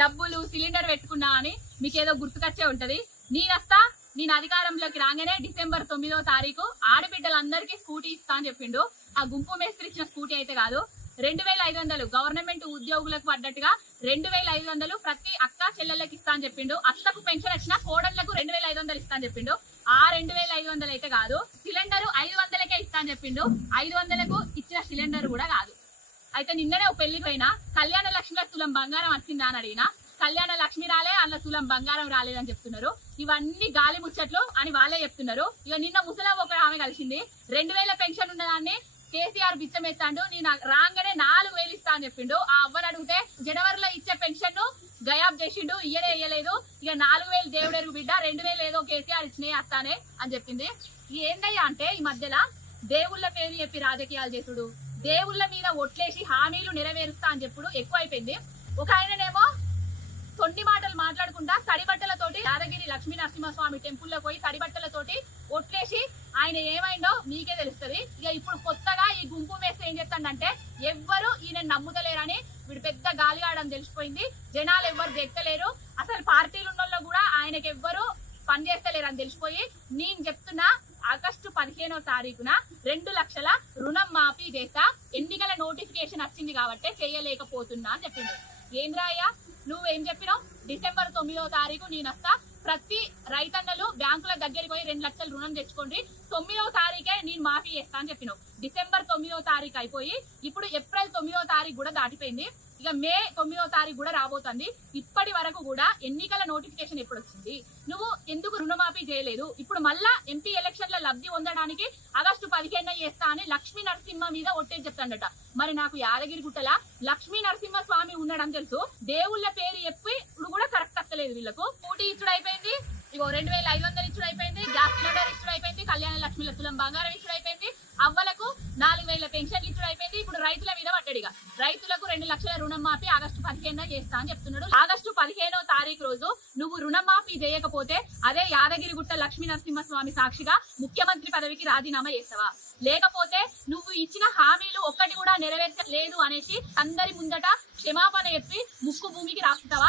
డబ్బులు సిలిండర్ పెట్టుకున్నా అని మీకు ఏదో గుర్తుకొచ్చే ఉంటది. నేనస్తా నేను అధికారంలోకి రాగానే డిసెంబర్ తొమ్మిదో తారీఖు ఆడబిడ్డలందరికీ స్కూటీ ఇస్తా అని చెప్పిండు. ఆ గుంపు మేస్త్రి ఇచ్చిన స్కూటీ అయితే కాదు రెండు వేల ఐదు వందలు గవర్నమెంట్ ఉద్యోగులకు పడ్డట్టుగా రెండు వేల ఐదు వందలు ప్రతి అక్క చెల్లెళ్ళకి ఇస్తా అని చెప్పిండు. అత్తకు పెన్షన్ వచ్చిన కోడళ్ళకు రెండు వేల ఐదు వందలు ఇస్తా అని చెప్పిండు. ఆ రెండు వేల ఐదు వందలు అయితే కాదు సిలిండర్ ఐదు వందలకే ఇస్తా అని చెప్పిండు. ఐదు వందలకు అయితే నిన్ననే ఒక పెళ్ళి పోయినా కళ్యాణ లక్ష్మి తులం బంగారం వచ్చిందా అని అడిగినా కళ్యాణ లక్ష్మి రాలే అన్న తులం బంగారం రాలేదని చెప్తున్నారు. ఇవన్నీ గాలి ముచ్చట్లు అని వాళ్ళే చెప్తున్నారు. ఇక నిన్న ముసలా ఒక ఆమె కలిసింది రెండు వేల పెన్షన్ ఉన్నదాన్ని కేసీఆర్ బిచ్చం నీ నేను రాగానే నాలుగు వేలు ఇస్తా అని చెప్పిండు. ఆ అవ్వని అడిగితే జనవరిలో ఇచ్చే పెన్షన్ను గయాబ్ చేసిండు ఇయ్యనే ఇయ్యలేదు. ఇక నాలుగు వేలు దేవుడెరుగు బిడ్డ రెండు వేలు ఏదో కేసీఆర్ ఇచ్చినాయి అత్తానే అని చెప్పింది. ఏందయ్యా అంటే ఈ మధ్యలో దేవుళ్ళ పేరు చెప్పి రాజకీయాలు చేసుడు? దేవుళ్ళ మీద ఒట్లేసి హామీలు నెరవేరుస్తా అని చెప్పుడు ఎక్కువైపోయింది. ఒక ఆయననేమో తొండి మాటలు మాట్లాడకుండా తడిబట్టలతోటి యాదగిరి లక్ష్మీ నరసింహస్వామి టెంపుల్లో పోయి తడిబట్టలతోటి ఒట్లేసి ఆయన ఏమైందో మీకే తెలుస్తుంది. ఇక ఇప్పుడు కొత్తగా ఈ గుంపు వేస్తే ఏం చెప్తాడంటే ఎవ్వరు ఈయన నమ్ముతలేరని వీడు పెద్ద గాలిగాడని తెలిసిపోయింది. జనాలు ఎవ్వరు దెక్కలేరు అసలు పార్టీలు ఉన్న కూడా ఆయనకి ఎవ్వరు పనిచేస్తలేరని తెలిసిపోయి నేను చెప్తున్నా ఆగస్టు పదిహేనో తారీఖున రెండు లక్షల రుణం మాఫీ చేస్తా. ఎన్నికల నోటిఫికేషన్ వచ్చింది కాబట్టి చేయలేకపోతున్నా అని చెప్పింది ఏంద్రాయ్యా నువ్వేం చెప్పినావు? డిసెంబర్ తొమ్మిదో తారీఖు నేను వస్తా. ప్రతి రైతన్నలు బ్యాంకుల దగ్గరికి పోయి రెండు లక్షలు రుణం తెచ్చుకోండి. తొమ్మిదో తారీఖే నేను మాఫీ చేస్తా అని చెప్పినావు. డిసెంబర్ తొమ్మిదో తారీఖు అయిపోయి ఇప్పుడు ఏప్రిల్ తొమ్మిదో తారీఖు కూడా దాటిపోయింది. ఇక మే తొమ్మిదో తారీఖు కూడా రాబోతుంది. ఇప్పటి వరకు కూడా ఎన్నికల నోటిఫికేషన్ ఎప్పుడు వచ్చింది నువ్వు ఎందుకు రుణమాఫీ చేయలేదు? ఇప్పుడు మళ్ళా ఎంపీ ఎలక్షన్ల లబ్ధి పొందడానికి ఆగస్టు పదిహేను చేస్తా అని లక్ష్మీ నరసింహ మీద ఒట్టేసి చెప్తాడట. మరి నాకు యాదగిరి గుట్టల? లక్ష్మీ నరసింహ స్వామి ఉన్నాడని తెలుసు. దేవుళ్ళ పేరు చెప్పి ఇప్పుడు కూడా కరెక్ట్ అక్కలేదు వీళ్ళకు. పోటీ ఇచ్చుడు అయిపోయింది. ఇగో రెండు వేల ఐదు వందలు ఇచ్చుడు అయిపోయింది. గ్యాస్ సిలిండర్ ఇచ్చుడు అయిపోయింది. కళ్యాణ లక్ష్మి తులం బంగారం ఇచ్చుడు అయిపోయింది. అవ్వలకు నాలుగు వేల పెన్షన్ ఇచ్చుడు అయిపోయింది. ఇప్పుడు రైతుల మీద పట్టడిగా రెండు లక్షల రుణమాఫీ ఆగస్టు పదిహేను చేస్తా అని చెప్తున్నాడు. ఆగస్టు పదిహేనో తారీఖు రోజు నువ్వు రుణమాఫీ చేయకపోతే అదే యాదగిరిగుట్ట లక్ష్మీ నరసింహస్వామి సాక్షిగా ముఖ్యమంత్రి పదవికి రాజీనామా చేస్తావా? లేకపోతే నువ్వు ఇచ్చిన హామీలు ఒక్కటి కూడా నెరవేర్చలేదు అనేసి అందరి ముందట క్షమాపణ చెప్పి ముక్కు భూమికి రాస్తావా